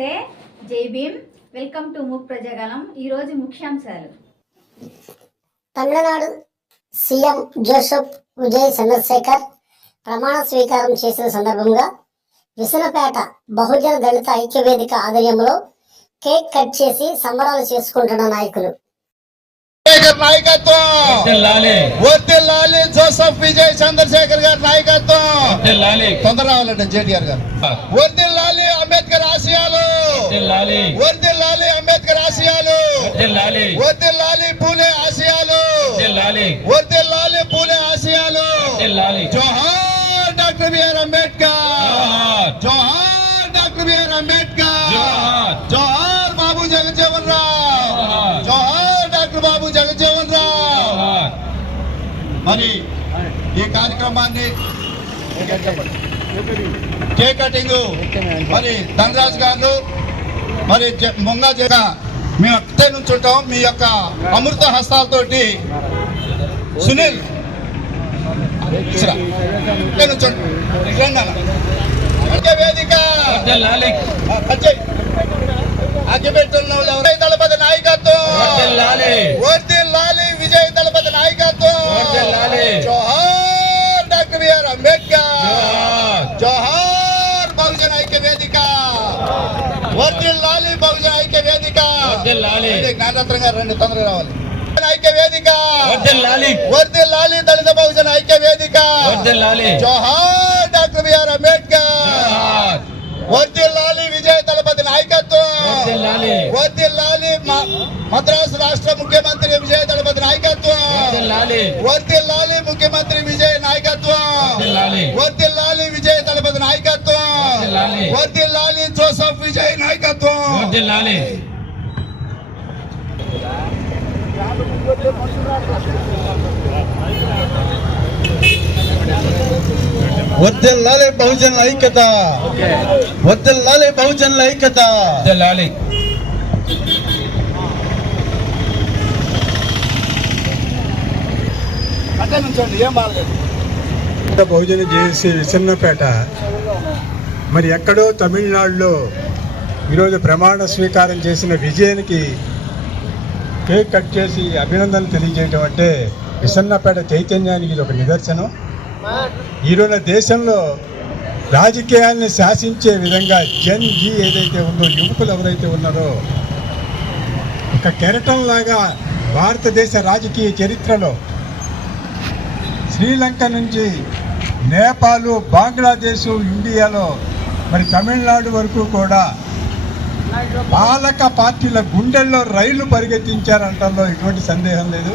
నమస్తే, జై Bhim. Welcome to Mook Prajagalam. ఈరోజు ముఖ్యాంశాలు. తమిళనాడు సీఎం జోసెఫ్ విజయ్ చంద్రశేఖర్ ప్రమాణ స్వీకారం చేసిన సందర్భంగా విసనపేట బహుజన దళిత ఐక్యవేదిక ఆధ్వర్యంలో కేక్ కట్ చేసి సంబరాలు చేసుకుంటున్న నాయకులు. నాయకత్వం వర్ధిల్లాలి. జోసెఫ్ విజయ్ చంద్రశేఖర్ గారి నాయకత్వం తొందర రావాలంటే జేటీఆర్ గారు. వర్ధిల్లాలి అంబేద్కర్ ఆశయాలు, వర్ధిల్లాలి అంబేద్కర్ ఆశయాలు, వర్ధిల్లాలి పూలే ఆశయాలు, వర్ధిల్లాలి పూలే ఆశయాలు. జోహార్ డాక్టర్ బిఆర్ అంబేద్కర్, జోహార్ డాక్టర్ బిఆర్ అంబేద్కర్, జోహార్ బాబు జగజ్జీవన్ రామ్, జోహార్ డాక్టర్ బాబు జగజ్జీవన్ రామ్. మరి ఈ కార్యక్రమాన్ని కేక్ కటింగ్ మరి ధనరాజ్ గారు మరి ముంగా మేము అక్కడే నుంచి ఉంటాం. మీ యొక్క అమృత హస్తాలతోటి సునీల్ వేదిక అగ్గిపెట్టున్న దళపతి నాయకత్వం, వర్ధిల్లాలి విజయ్ దళపతి నాయకత్వం. జోహార్ డాక్టర్ బిఆర్ అంబేద్కర్, జోహార్ బహుజన ఐక్య వేదిక, వర్ధిల్లాలి బహుజన ఐక్య వేదిక. జ్ఞానరత్నం గారు రండి, తొందరగా రావాలి. ఐక్య వేదిక వర్ధిల్లాలి, దళిత బహుజన ఐక్య వేదిక. జోహార్ డాక్టర్ బిఆర్ అంబేద్కర్, వర్ధిల్లాలి విజయ్ దళపతి నాయకత్వం, వర్ధిల్లాలి మద్రాసు రాష్ట్ర ముఖ్యమంత్రి విజయ్ దళపతి నాయకత్వం, వర్ధిల్లాలి ముఖ్యమంత్రి విజయ్ నాయకత్వం, వర్ధిల్లాలి విజయ్ దళపతి నాయకత్వం, వర్ధిల్లాలి జోసెఫ్ విజయ్ నాయకత్వం. వర్ధిల్లాలి బహుజన ఐక్యత, వర్ధిల్లాలి బహుజన ఐక్యత. బహుజన జేఏసీ విసన్నపేట మరి ఎక్కడో తమిళనాడులో ఈరోజు ప్రమాణ స్వీకారం చేసిన విజయానికి కేక్ కట్ చేసి అభినందనలు తెలియజేయటం అంటే విసన్నపేట చైతన్యానికి ఇది ఒక నిదర్శనం. ఈరోజు దేశంలో రాజకీయాల్ని శాసించే విధంగా జన్ జీ ఏదైతే ఉందో, యువకులు ఎవరైతే ఉన్నారో, ఒక కెరటంలాగా భారతదేశ రాజకీయ చరిత్రలో శ్రీలంక నుంచి నేపాల్, బంగ్లాదేశ్, ఇండియాలో మరి తమిళనాడు వరకు కూడా పాలక పార్టీల గుండెల్లో రైళ్లు పరిగెత్తించారంటంలో ఎటువంటి సందేహం లేదు.